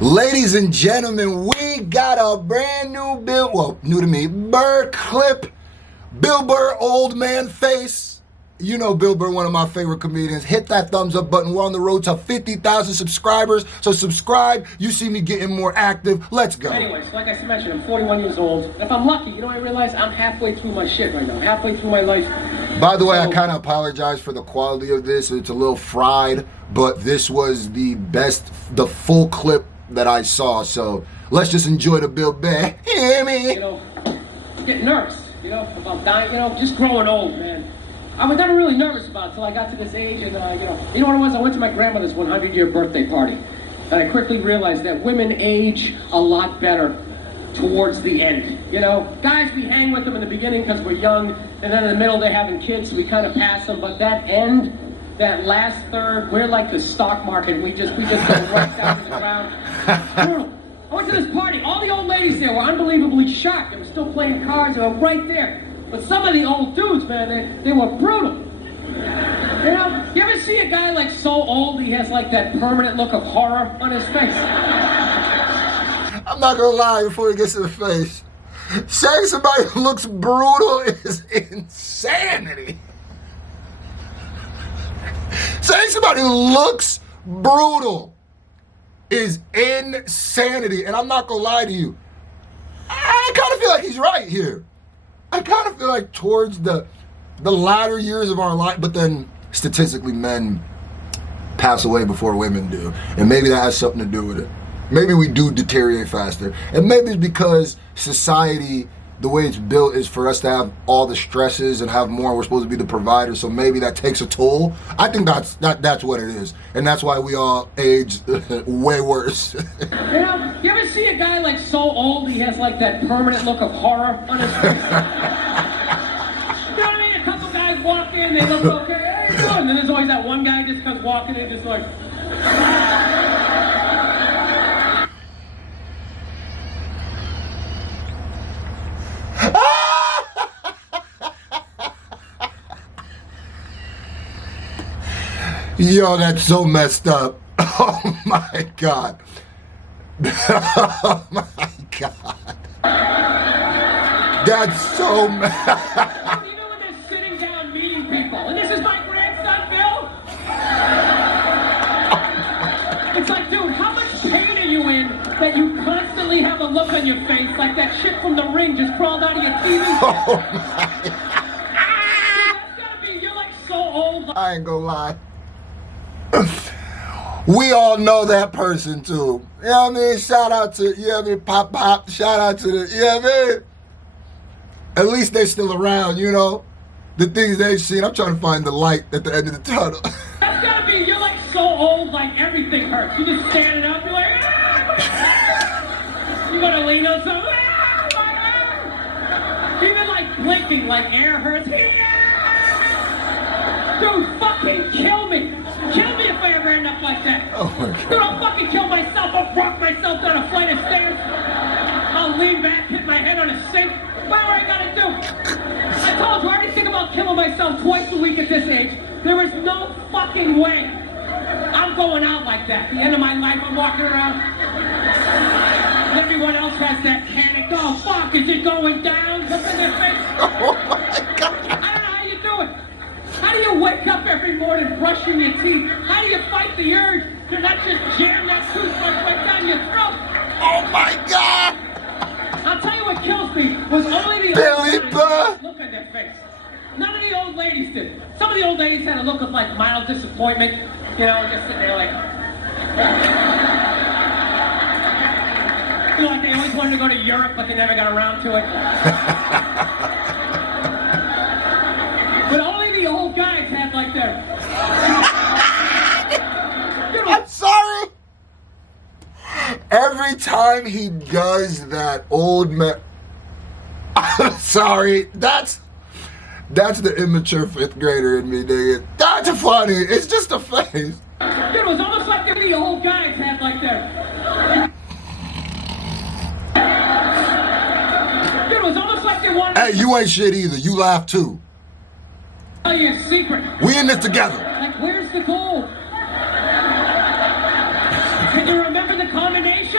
Ladies and gentlemen, we got a brand new Bill, well, new to me, Burr clip. Bill Burr, old man face. You know Bill Burr, one of my favorite comedians. Hit that thumbs up button. We're on the road to 50,000 subscribers. So subscribe. You see me getting more active. Let's go. Anyways, like I mentioned, I'm 41 years old. If I'm lucky, you know, I realize I'm halfway through my shit right now. Halfway through my life. By the way, I kind of apologize for the quality of this. It's a little fried, but this was the best, the full clip that I saw. So let's just enjoy the Bill Burr. Hear me? You know, get nervous. You know, about dying. You know, just growing old, man. I was never really nervous about it until I got to this age, and you know what it was? I went to my grandmother's 100-year birthday party, and I quickly realized that women age a lot better towards the end. You know, guys, we hang with them in the beginning because we're young, and then in the middle they're having kids, so we kind of pass them. But that end, that last third, we're like the stock market. We just go right down to the ground. I went to this party. All the old ladies there were unbelievably shocked. They were still playing cards. They were right there. But some of the old dudes, man, they were brutal. You know, you ever see a guy like so old he has like that permanent look of horror on his face? I'm not gonna lie before he gets to the face. Saying somebody looks brutal is insanity. Saying somebody looks brutal is insanity. And I'm not gonna lie to you. I kind of feel like he's right here. I kind of feel like towards the latter years of our life, but then statistically men pass away before women do. And maybe that has something to do with it. Maybe we do deteriorate faster. And maybe it's because society, the way it's built is for us to have all the stresses and have more. We're supposed to be the provider, so maybe that takes a toll. I think that's what it is. And that's why we all age way worse. You know, you ever see a guy like so old he has like that permanent look of horror on his face? You know what I mean? A couple guys walk in, they look okay, hey, you doing? And then there's always that one guy just comes walking in just like... Yo, that's so messed up. Oh my God. Oh my God. That's so messed. Even when they're sitting down meeting people, and this is my grandson, Bill. It's like, dude, how much pain are you in that you constantly have a look on your face like that shit from The Ring just crawled out of your TV? Oh my. Dude, that's gotta be, you're like so old. I ain't gonna lie. We all know that person too. You know what I mean? Shout out to, you know what I mean? Pop, pop. Shout out to the, you know what I mean? At least they're still around, you know? The things they've seen. I'm trying to find the light at the end of the tunnel. That's gotta be, you're like so old, like everything hurts. You're just standing up, you're like, ah! You gotta lean on something. Ah! Even like blinking, like air hurts. Dude, fucking kill me. Kill me if I ever end up like that. Oh my God. Dude, I'll fucking kill myself. I'll rock myself down a flight of stairs. I'll lean back, hit my head on a sink. Whatever I gotta do. I told you, I already think about killing myself twice a week at this age. There is no fucking way I'm going out like that. The end of my life, I'm walking around. Everyone else has that panic. Oh, fuck, is it going down? Look at their face. Oh my God. I don't know how you do it. How do you wake up every morning brushing your teeth? How do you fight the urge to not just jam that toothbrush right down your throat? Oh my God. I'll tell you what kills me was only the Billy old Burr. guys look on their face. None of the old ladies did. Some of the old ladies had a look of like mild disappointment, you know, just sitting there like... You know, like they always wanted to go to Europe, but they never got around to it. But only the old guys had like their... I'm sorry. Every time he does that, old man... I'm sorry. That's the immature fifth grader in me, nigga. That's funny. It's just a face. Dude, it was almost like the old guys had like their... Dude, it was almost like they wanted... Hey, you ain't shit either. You laugh too. Tell you a secret. We in this together. Like, where's the gold? Can you remember the combination?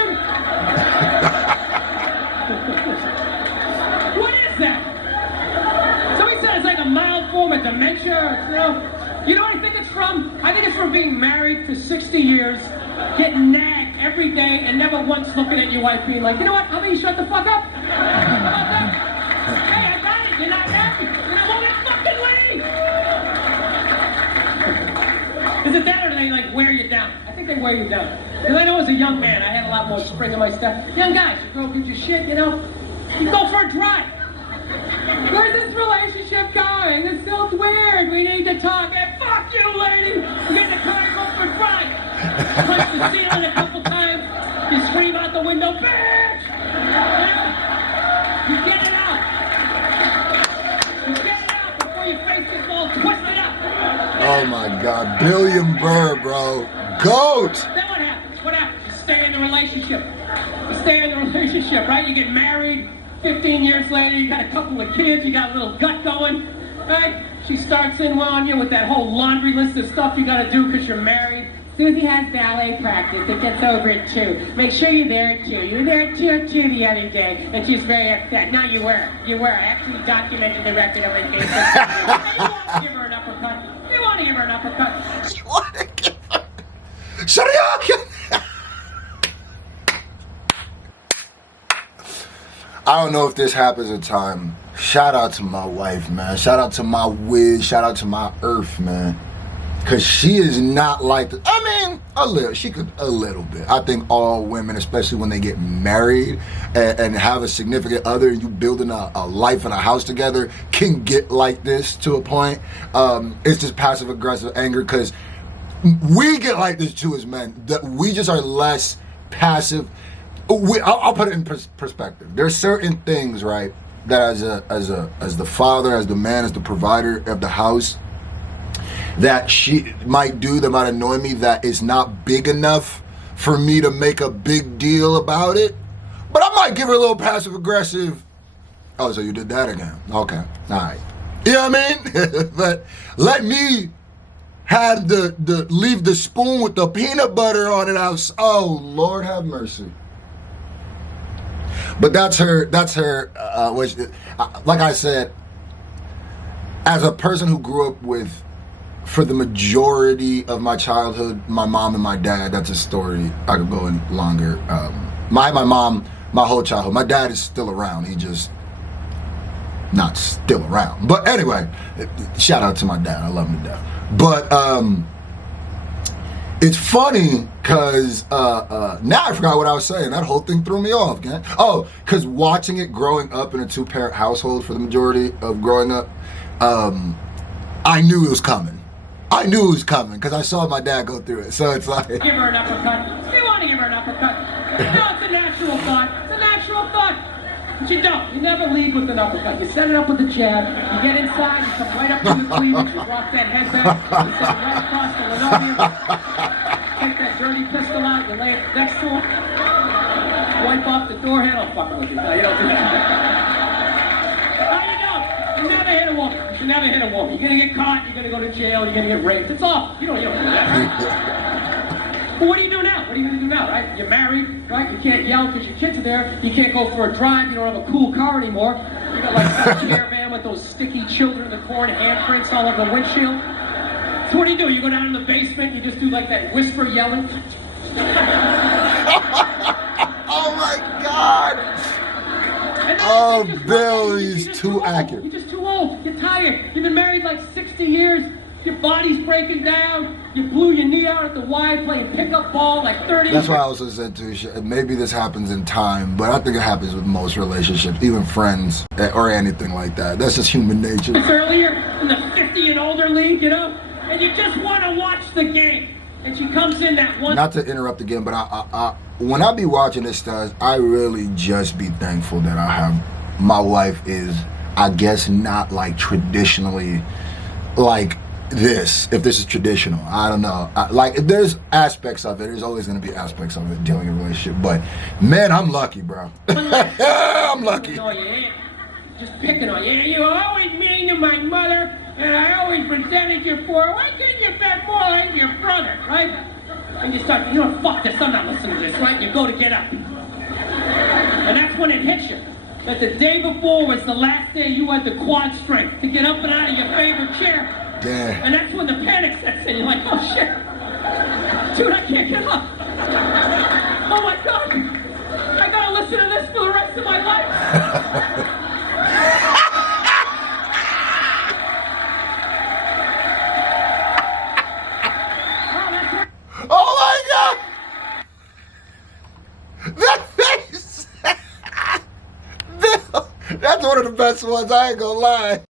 for 60 years, getting nagged every day, and never once looking at your wife being like, you know what, how about you shut the fuck up? How about that? Hey, I got it, you're not happy. And I won't fucking leave! Is it that or do they like wear you down? I think they wear you down. Because I know as a young man, I had a lot more spring in my step. Young guys, you go get your shit, you know, you go for a drive. Where's this relationship going? This feels weird. We need to talk. Hey, fuck you, lady. You get in the car and go for a drive. Punch the ceiling a couple times. You scream out the window, bitch! You get it out. You get it out before your face gets all twisted up. Oh my God, Billion Burr, bro. GOAT! Then what happens? What happens? You stay in the relationship. You stay in the relationship, right? You get married. 15 years later, you got a couple of kids, you got a little gut going, right? She starts in on you with that whole laundry list of stuff you gotta do because you're married. Susie has ballet practice, it gets over it too. Make sure you're there too. You were there too the other day, and she's very upset. No, you were. You were. I actually documented the record of her case. You want to give her an uppercut. You want to give her an uppercut. You want to give her... Shut it up! I don't know if this happens in time. Shout out to my wife, man. Shout out to my Wiz. Shout out to my Earth, man. Because she is not like the, I mean, a little. She could a little bit. I think all women, especially when they get married and have a significant other, and you building a life and a house together, can get like this to a point. It's just passive aggressive anger because we get like this too as men. That we just are less passive. I'll put it in perspective. There's certain things, right, that as the father, as the man, as the provider of the house, that she might do that might annoy me, that is not big enough for me to make a big deal about it. But I might give her a little passive aggressive. Oh, so you did that again? Okay, all right. You know what I mean? But let me have the leave the spoon with the peanut butter on it. Oh, Lord have mercy. But that's her, which, like I said, as a person who grew up with, for the majority of my childhood, my mom and my dad, that's a story I could go in longer. My mom, my whole childhood. My dad is still around. He just not still around. But anyway, shout out to my dad. I love him to death. But it's funny because now I forgot what I was saying. That whole thing threw me off, gang. Oh, because watching it growing up in a two-parent household for the majority of growing up, I knew it was coming. I knew it was coming because I saw my dad go through it. So it's like... Give her an uppercut. You want to give her an uppercut. No, it's a natural thought. It's a natural thought. But you don't. You never lead with an uppercut. You set it up with a jab. You get inside. You come right up to the cleavage. You drop that head back. You set it right across the linoleum. Take that dirty pistol out. You lay it next to him. Wipe off the door handle. Fucking with you. No, you don't do that. You never hit a woman. You should never hit a woman. You're gonna get caught, you're gonna go to jail, you're gonna get raped. It's awful. You don't do that. But what do you do now? What are you gonna do now, right? You're married, right? You can't yell because your kids are there. You can't go for a drive. You don't have a cool car anymore. You got like a caravan with those sticky children in the corn handprints all over the windshield. So what do? You go down in the basement, you just do like that whisper yelling. Oh my God. Oh, Bill, he's too accurate. You're just too old. You're tired. You've been married like 60 years. Your body's breaking down. You blew your knee out at the Y playing pickup ball like 30 That's why I also said too, maybe this happens in time, but I think it happens with most relationships, even friends or anything like that. That's just human nature. Earlier in the 50 and older league, you know, and you just want to watch the game. And she comes in that one. Not to interrupt again, but when I be watching this stuff, I really just be thankful that I have, my wife is, I guess, not like traditionally like this, if this is traditional. I don't know. Like, there's aspects of it. There's always going to be aspects of it dealing in a relationship. But, man, I'm lucky, bro. I'm lucky. Just picking on you. You were always mean to my mother, and I always resented you for her. Why couldn't you bet more like your brother, right? And you start, you know, fuck this, I'm not listening to this, right? You go to get up. And that's when it hits you. That the day before was the last day you had the quad strength to get up and out of your favorite chair. Damn. And that's when the panic sets in. You're like, oh shit. Dude, I can't get up. Oh my God. I gotta listen to this for the rest of my life. Oh my God! That face! Bill, that's one of the best ones, I ain't gonna lie.